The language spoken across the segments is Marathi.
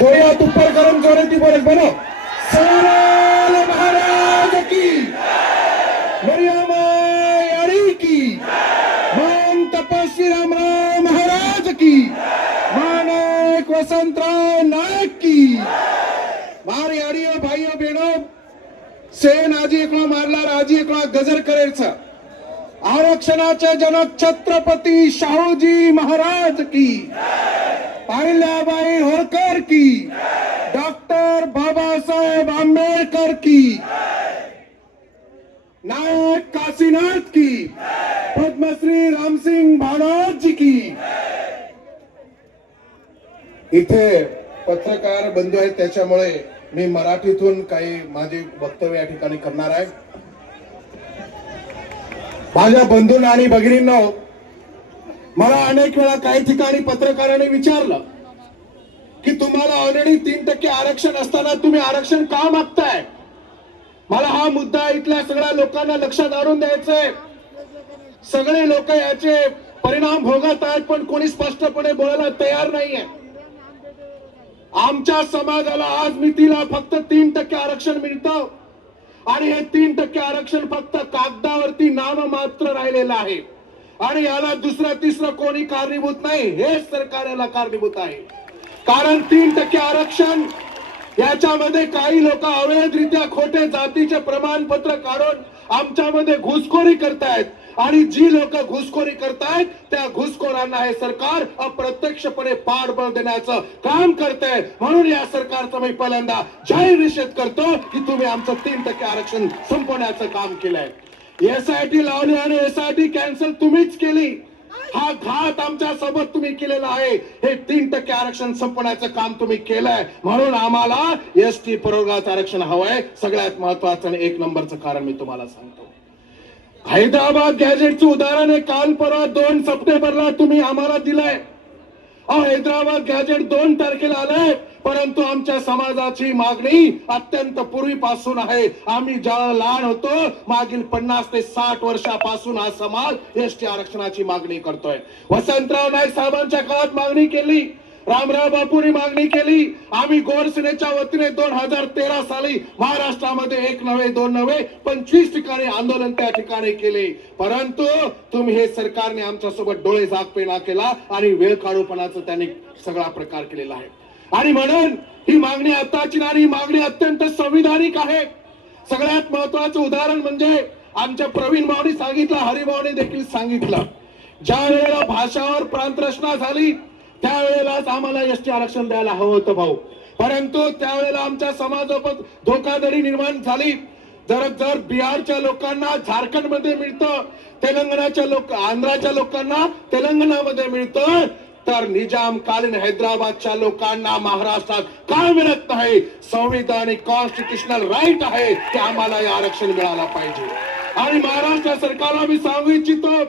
जोयात ऊपर करून जोरती बोलत बनो सोनाल महाराज की मरियामाई अरी की मान तपस्वी रामराव महाराज की मानक वसंतराव नायक की મારી અડીઓ ભાઈઓ બહેનો સેન आजी एकला मारला राजी एकला गजर करायचा आरक्षणाचे जनक छत्रपती शाहूजी महाराज की अहिल्याबाई होळकर की. डॉक्टर बाबासाहेब आंबेडकर की. नायक काशीनाथ की. पद्मश्री रामसिंग भानोद जी की. इथे पत्रकार बंधू आहेत त्याच्यामुळे मी मराठीतून काही माझे वक्तव्य या ठिकाणी करणार आहे. माझ्या बंधूंना आणि भगिनींना मला अनेक वेळा काही ठिकाणी पत्रकारांनी विचारलं की तुम्हाला ऑलरेडी तीन टक्के आरक्षण असताना तुम्ही आरक्षण का मागताय? मला हा मुद्दा इथल्या सगळ्या लोकांना लक्षात आणून द्यायचंय. सगळे लोक याचे परिणाम भोगत आहेत पण कोणी स्पष्टपणे बोलायला तयार नाहीये. आमच्या समाजाला आज मितीला फक्त तीन टक्के आरक्षण मिळतं आणि हे तीन टक्के आरक्षण फक्त कागदावरती नाम मात्र राहिलेलं आहे. आणि याला दुसरं तिसरं कोणी कारणीभूत नाही हेच सरकार याला कारणीभूत आहे. कारण तीन टक्के आरक्षण याच्यामध्ये काही लोक अवैधरित्या खोटे जातीचे प्रमाणपत्र काढून आमच्यामध्ये घुसखोरी करतायत. आणि जी लोक घुसखोरी करतायत त्या घुसखोरांना हे सरकार अप्रत्यक्षपणे पाठबळ देण्याचं काम करतंय. म्हणून या सरकारचा मी पहिल्यांदा जाहीर निषेध करतो की तुम्ही आमचं तीन टक्के आरक्षण संपवण्याचं काम केलंय. एसआयटी लावली आणि एसआयटी कॅन्सल तुम्हीच केली. हा घात आमच्यासोबत तुम्ही केलेला आहे. हे तीन टक्के आरक्षण संपवण्याचं काम तुम्ही केलंय. म्हणून आम्हाला एस टी प्रवर्गाचं आरक्षण हवंय. सगळ्यात महत्वाचं आणि एक नंबरचं कारण मी तुम्हाला सांगतो. हैदराबाद गॅजेटचं उदाहरण आहे. काल परवा दोन सप्टेंबरला तुम्ही आम्हाला दिलंय. अहो हैदराबाद गॅजेट दोन तारखेला आलंय. परंतु आमच्या समाजाची मागणी अत्यंत पूर्वीपासून आहे. आम्ही ज्या लहान होतो मागील पन्नास ते साठ वर्षापासून हा समाज एसटी आरक्षणाची मागणी करतोय. वसंतराव नाईक साहेबांच्या काळात मागणी केली. रामराव बापूंनी मागणी केली. आम्ही गोरसेनेच्या वतीने दोन हजार तेरा साली महाराष्ट्रामध्ये एक नव्हे दोन नव्हे पंचवीस ठिकाणी आंदोलन त्या ठिकाणी केले. परंतु तुम्ही हे सरकारने आमच्यासोबत डोळे झाकपेना केला आणि वेळ काढूपणाचा त्यांनी सगळा प्रकार केलेला आहे. आणि म्हणून ही मागणी आताची नाही ही मागणी अत्यंत संविधानिक आहे. सगळ्यात महत्वाचं उदाहरण म्हणजे आमच्या प्रवीण भाऊनी सांगितलं हरिभाऊने देखील सांगितलं. ज्या वेळेला भाषावर प्रांत रचना झाली त्यावेळेलाच आम्हाला एसटी आरक्षण द्यायला हवं होतं भाऊ. परंतु त्यावेळेला आमच्या समाजात धोकाधडी निर्माण झाली. जर जर बिहारच्या लोकांना झारखंडमध्ये मिळतं तेलंगणाच्या लोक आंध्राच्या लोकांना तेलंगणामध्ये मिळतं तर निजामकालीन हैदराबादच्या लोकांना महाराष्ट्रात काय मिळत नाही? संविधानिक कॉन्स्टिट्युशनल राईट आहे ते आम्हाला हे आरक्षण मिळालं पाहिजे. आणि महाराष्ट्र सरकारला मी सांगू इच्छितो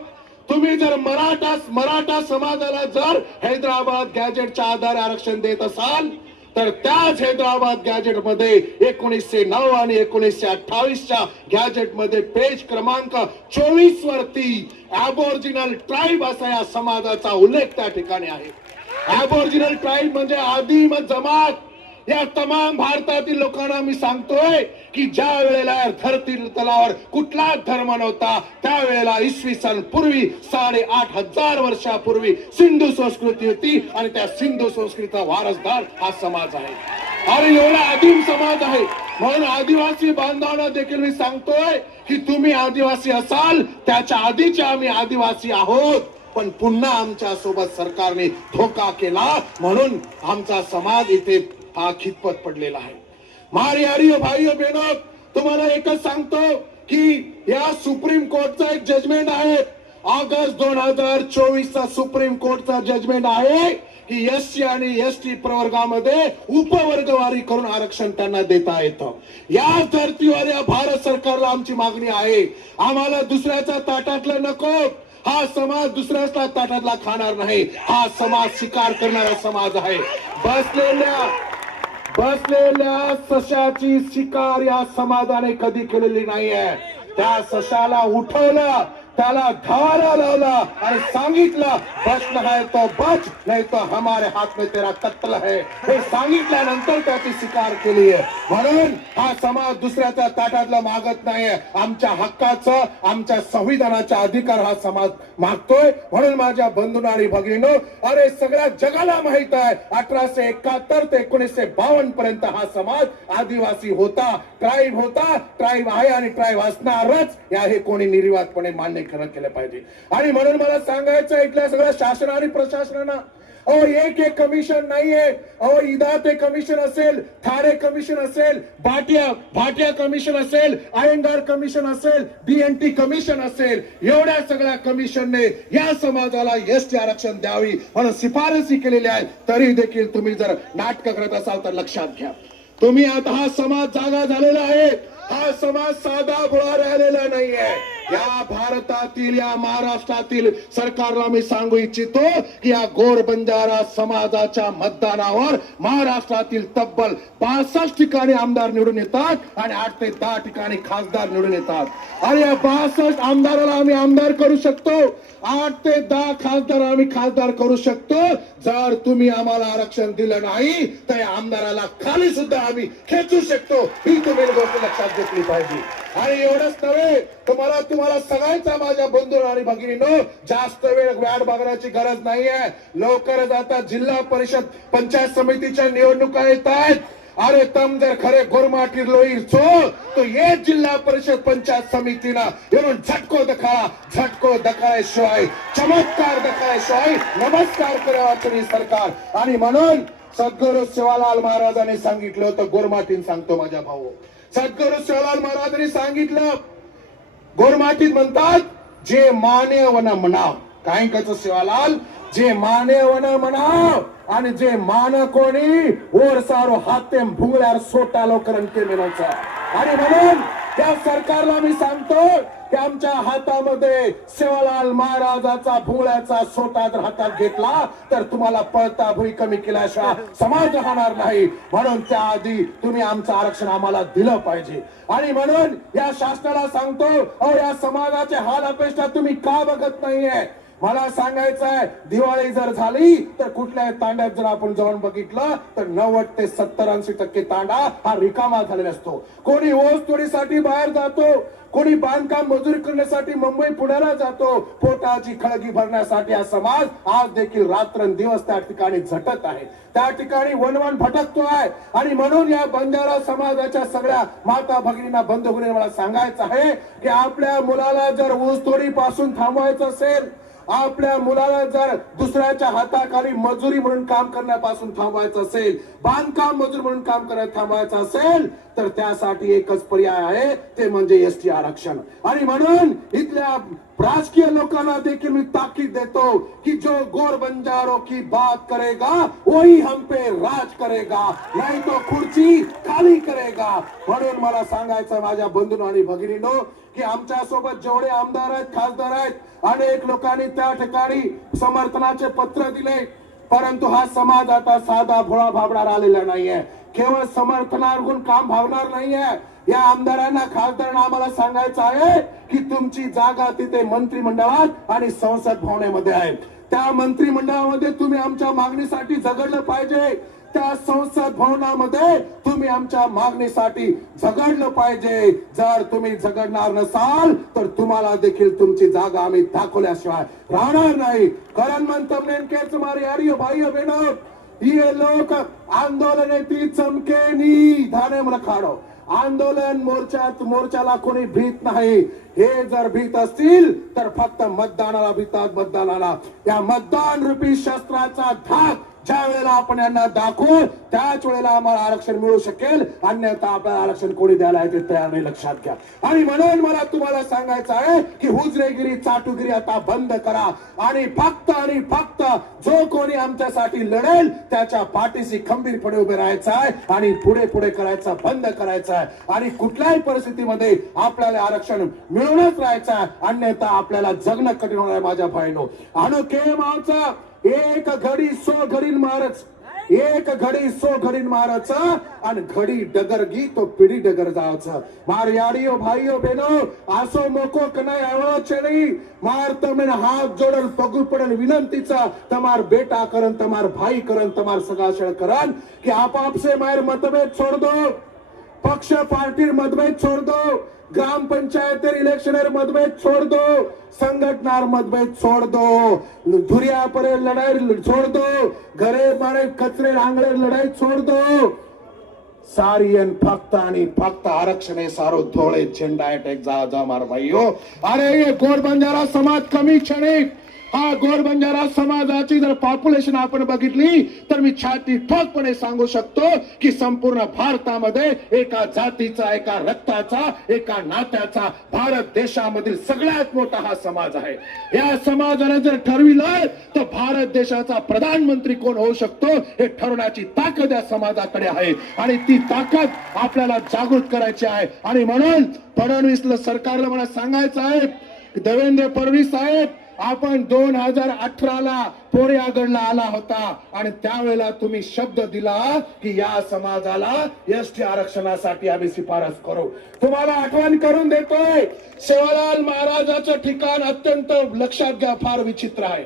तुम्ही जर मराठा मराठा समाजाला जर हैदराबाद गॅजेटच्या आधारे आरक्षण देत असाल तर त्याच हैदराबाद गॅजेटमध्ये एकोणीसशे नऊ आणि एकोणीसशे अठ्ठावीसच्या गॅजेटमध्ये पेज क्रमांक चोवीस वरती अबोरिजिनल ट्राईब असा या समाजाचा उल्लेख त्या ठिकाणी आहे. अबोरिजिनल ट्राईब म्हणजे आदिम जमात. या तमाम भारतातील लोकांना मी सांगतोय की ज्या वेळेला धरती तलावर कुठलाच धर्म नव्हता त्यावेळेला इसवी सन पूर्वी साडे आठ हजार वर्षापूर्वी सिंधू संस्कृती होती आणि त्या सिंधू संस्कृतीचा वारसदार हा समाज आहे. अरे एवढा आदिम समाज आहे. म्हणून आदिवासी बांधवांना देखील मी सांगतोय की तुम्ही आदिवासी असाल त्याच्या आधीचे आम्ही आदिवासी आहोत. पण पुन्हा आमच्यासोबत सरकारने धोका केला म्हणून आमचा समाज इथे हा खितपत पडलेला आहे. मारी भाई भाईओ तुम्हाला एकच सांगतो की या सुप्रीम कोर्टचा एक जजमेंट आहे. ऑगस्ट दोन हजार चोवीस चा सुप्रीम कोर्टचा जजमेंट आहे की एस सी आणि एस टी प्रवर्गामध्ये उपवर्गवारी करून आरक्षण त्यांना देता येतं. या धर्तीवर या भारत सरकारला आमची मागणी आहे. आम्हाला दुसऱ्याच्या ताटातलं नको. हा समाज दुसऱ्याच्या ताटातला खाणार नाही. हा समाज स्वीकार करणारा समाज आहे. बसलेल्या बसलेल्या सशाची शिकार या समाजाने कधी केलेली नाहीये. त्या सशाला उठवलं. त्याला धारा लावला आणि सांगितलं प्रश्न आहे तो बच नाही तो हमारे हात में तेरा कत्ल है. हे सांगितल्यानंतर त्याची स्वीकार केली आहे. म्हणून हा समाज दुसऱ्याच्या ताटातला मागत नाहीये. आमच्या हक्काचं आमच्या संविधानाचा अधिकार हा समाज मागतोय. म्हणून माझ्या बंधून आणि भगिनीनो अरे सगळ्या जगाला माहीत आहे अठराशे एकाहत्तर ते एकोणीसशे बावन्न पर्यंत हा समाज आदिवासी होता ट्राईब होता ट्राईब आहे आणि ट्राईब असणारच या हे कोणी निर्विवादपणे मान्य करणं केलं पाहिजे. आणि म्हणून मला सांगायचं इथल्या सगळ्या शासन आणि प्रशासनानं अहो एक एक कमिशन नाहीये. अहो इदा ते कमिशन असेल ठाणे कमिशन असेल भाटिया भाटिया कमिशन असेल आयंगार कमिशन असेल बीएनटी कमिशन असेल एवढ्या सगळ्या कमिशनने या समाजाला एसटी आरक्षण द्यावी म्हणून शिफारसी केलेली आहे. तरी देखील तुम्ही जर नाटक करत असाल तर लक्षात घ्या. तुम्ही आता हा समाज जागा झालेला आहे. हा समाज साधा भोळा राहिलेला नाहीये. या भारतातील या महाराष्ट्रातील सरकारला मी सांगू इच्छितो की या गोर बंजारा समाजाच्या मतदानावर महाराष्ट्रातील तब्बल बासष्ट ठिकाणी आमदार निवडून येतात आणि आठ ते दहा ठिकाणी खासदार निवडून येतात. आणि या बासष्ट आमदाराला आम्ही आमदार करू शकतो. आठ ते दहा खासदार आम्ही खासदार करू शकतो. जर तुम्ही आम्हाला आरक्षण दिलं नाही तर या आमदाराला खाली सुद्धा आम्ही खेचू शकतो. ही तुम्ही गोष्ट लक्षात घेतली पाहिजे. आणि एवढंच नव्हे तुम्हाला तुम्हाला सगळ्यांचा माझ्या बंधू आणि भगिनीनो जास्त वेळ वाट बघण्याची गरज नाहीये. लवकरच आता जिल्हा परिषद पंचायत समितीच्या निवडणुका येत आहेत अरे तम जर खरे गोरमाटी लोईर छो तो ये जिल्हा परिषद पंचायत समितीनं येऊन झटको दखा झटको दखायशिवाय चमत्कार दखायशिवाय नमस्कार करावा तुम्ही सरकार. आणि म्हणून सद्गुरु शिवालाल महाराजांनी सांगितलं होतं गोरमाटीन सांगतो माझ्या भाऊ. सद्गुरु शिवालाल महाराजांनी सांगितलं गोरमाटीत म्हणतात जे माने वन म्हणाव. काय कच शिवालाल जे माने वन म्हणाव आणि जे मान कोणी ओर सारो हाते भुंगल्यावर सोटालो करण के आणि म्हणून त्या सरकारला मी सांगतो की आमच्या हातामध्ये सेवालाल महाराजाचा भुंगळ्याचा सोटा जर हातात घेतला तर तुम्हाला पळता भुई कमी केल्याशिवाय समाज राहणार नाही. म्हणून त्याआधी तुम्ही आमचं आरक्षण आम्हाला दिलं पाहिजे. आणि म्हणून या शासनाला सांगतो अहो या समाजाचे हाल अपेक्षा तुम्ही का बघत नाहीये? मला सांगायचं आहे दिवाळी जर झाली तर कुठल्या तांड्यात जर आपण जाऊन बघितलं तर नव्वद ते सत्तर ऐंशी टक्के तांडा हा रिकामा झालेला असतो. कोणी ओस तोडीसाठी बाहेर जातो कोणी बांधकाम मजुरी करण्यासाठी मुंबई पुण्याला जातो पोटाची खळगी भरण्यासाठी हा समाज आज देखील रात्रंदिवस त्या ठिकाणी झटत आहे. त्या ठिकाणी वनवन भटकतो आहे आणि म्हणून या बंजारा समाजाच्या सगळ्या माता भगिनींना बंधू भगिनी मला सांगायचं आहे की आपल्या मुलाला जर ऊसतोडी पासून थांबवायचं असेल आपल्या मुलाला जर दुसऱ्याच्या हाताखाली मजुरी म्हणून काम करण्यापासून थांबवायचं असेल बांधकाम मजूर म्हणून काम करण्यात थांबवायचं असेल तर त्यासाठी एकच पर्याय आहे ते म्हणजे एस टी आरक्षण. आणि म्हणून इथल्या राजकीय लोकांना देखील मी ताकीद देतो की जो गोर बंजारो की बात करेगा वही हम पे राज करेगा नाही तो खुर्ची खाली करेगा. म्हणून मला सांगायचं माझ्या बंधू आणि भगिनीनो की आमच्यासोबत जेवढे आमदार आहेत खासदार आहेत अनेक लोकांनी त्या ठिकाणी समर्थनाचे पत्र दिले. परंतु हा समाज आता साधा भोळा भाबणार आलेला नाहीये. केवळ समर्थनावरून काम भावणार नाहीये. या आमदारांना खासदारांना आम्हाला सांगायचं आहे की तुमची जागा तिथे मंत्रिमंडळात आणि संसद भवनामध्ये आहे. त्या मंत्रिमंडळामध्ये तुम्ही आमच्या मागणीसाठी झगडलं पाहिजे. त्या संसद भवनामध्ये तुम्ही आमच्या मागणीसाठी झगडलं पाहिजे. जर तुम्ही झगडणार नसाल तर तुम्हाला देखील तुमची जागा आम्ही दाखवल्याशिवाय राहणार नाही. कारण म्हणतो नेमकेच मारे अरे भाई बहनों ये लोक आंदोलन ती चमकेनी धाने मला आंदोलन मोर्चात मोर्चाला कोणी भीत नाही. हे जर भीत असतील तर फक्त मतदानाला भीतात मतदानाला. या मतदान रूपी शस्त्राचा धाक ज्या वेळेला आपण यांना दाखवू त्याच वेळेला आम्हाला आरक्षण मिळू शकेल. अन्यथा आपल्याला आरक्षण कोणी द्यायला आहे ते तयार नाही लक्षात घ्या. आणि म्हणून मला तुम्हाला सांगायचं आहे की हुजरेगिरी चाटुगिरी आता बंद करा. आणि फक्त आणि फक्त जो कोणी आमच्यासाठी लढेल त्याच्या पाठीशी खंबीरपणे उभे राहायचं आहे आणि पुढे पुढे करायचं बंद करायचं आहे. आणि कुठल्याही परिस्थितीमध्ये आपल्याला आरक्षण मिळूनच राहायचं आहे. अन्यथा आपल्याला जगणं कठीण होणार माझ्या भाईनो. आणि के एक घडी सो घडीन मारच एक घडी सो घडीन मारायचं आणि घडी डगर गी तो पिढी डगर जायचं मार याडियो भाईयो बेनो आसो मोको कनाय आवळो चेली मार तमेन हात जोड़ल पगू पडन विनंतीचा. तमार बेटा करन तमार भाई करन तमार सगाशळ करन की आप आपसे मायर मतभेद छोड़ दो पक्ष पार्टी मतभेद छोड़ दो ग्राम पंचायत इलेक्शन मतभेद छोड़ दो संगठनार मतभेद छोड़ दो धुरिया पर लड़ाई छोड़ दो घरे मारे कचरे आंगळे लढाई छोड़ दो सारी अन फक्त आणि फक्त आरक्षण हे सारो धोळे झेंडा अटॅक जा जा मार भाईयो हो. अरे हे गोड बंजारा समाज कमी क्षणिक. हा गोर बंजारा समाजाची जर पॉप्युलेशन आपण बघितली तर मी छाती ठोकपणे सांगू शकतो की संपूर्ण भारतामध्ये एका जातीचा एका रक्ताचा एका नात्याचा भारत देशामधील सगळ्यात मोठा हा समाज आहे. या समाजाने जर ठरविलं तर भारत देशाचा प्रधानमंत्री कोण होऊ शकतो हे ठरवण्याची ताकद या समाजाकडे आहे. आणि ती ताकद आपल्याला जागृत करायची आहे. आणि म्हणून फडणवीस सरकारला मला सांगायचं आहे देवेंद्र फडणवीस साहेब आपण दोन हजार अठराला पोरेआगडला आला होता आणि त्यावेळेला तुम्ही शब्द दिला की या समाजाला एस टी आरक्षणासाठी आम्ही शिफारस करू. तुम्हाला आठवण करून देतोय सेवालाल महाराजाचं ठिकाण अत्यंत लक्षात घ्या फार विचित्र आहे.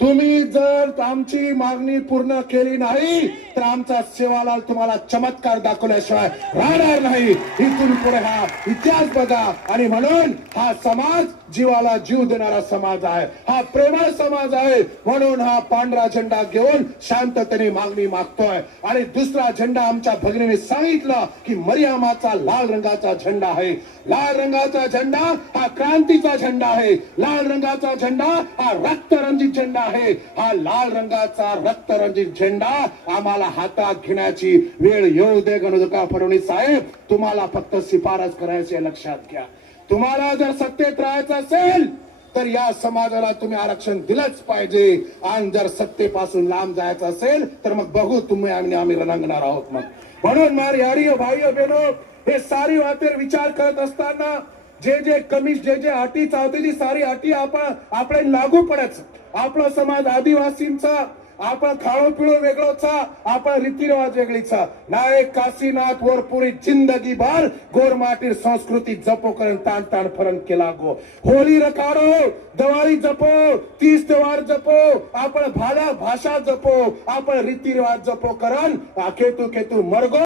तुम्ही जर आमची मागणी पूर्ण केली नाही तर आमचा सेवालाल तुम्हाला चमत्कार दाखवल्याशिवाय राहणार नाही. इथून पुढे हा इतिहास बघा. आणि म्हणून हा समाज जीवाला जीव देणारा समाज आहे. हा प्रेमळ समाज आहे. म्हणून हा पांढरा झेंडा घेऊन शांततेने मागणी मागतोय. आणि दुसरा झेंडा आमच्या भगिनीने सांगितलं की मरियामाचा लाल रंगाचा झेंडा आहे. लाल रंगाचा झेंडा हा क्रांतीचा झेंडा आहे. लाल रंगाचा झेंडा हा रक्तरंजित झेंडा आहे. हा लाल रंगाचा रक्तरंजित झेंडा आम्हाला हातात घेण्याची वेळ येऊ दे गणोदका फडणवीस साहेब. तुम्हाला फक्त शिफारस करायची लक्षात घ्या. तुम्हाला जर सत्तेत राहायचं असेल तर या समाजाला तुम्ही आरक्षण दिलंच पाहिजे. आणि जर सत्तेपासून लांब जायचं असेल तर मग बघू तुम्ही आम्ही आम्ही रणांगणार आहोत मग. म्हणून मार यारी भाई बहिणो हे सारी वाटेर विचार करत असताना जे जे कमी जे जे अटी चावते सारी अटी आपण आपले लागू पडायचं आपला समाज आदिवासींचा आपण खाणो वेगळोचा आपण रीतिरिवाज वेगळीचा. नायक काशीनाथ वर पुरी जिंदगी भर गोर माटीर संस्कृती जपो करून ताण ताण फरण केला गो. होळी रकारो दिवाळी जपो तीस त्योहार जपो आपण भाला भाषा जपो आपण रीतिरिवाज जपो करण केतू केतू मरगो.